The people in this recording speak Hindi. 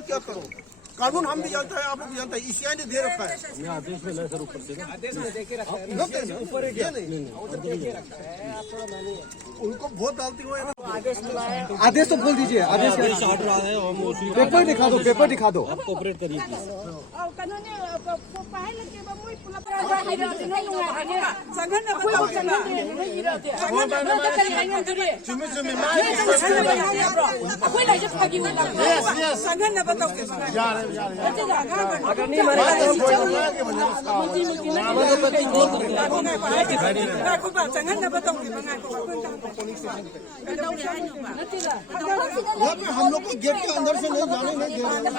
क्या करो कानून हम भी जानते हैं, आप लोग भी जानते हैं, ईसीआई ने दे रखा है। आदेश में सर ऊपर से आदेश में देके रखा है ऊपर उनको बहुत डालती हुए आदेश तो बोल दीजिए। आदेश हट रहा है और पेपर दिखा दो, पेपर दिखा दो। आप कोऑपरेट करिए हम लोग को गेट के अंदर से नहीं जाने नहीं दे रहे हैं।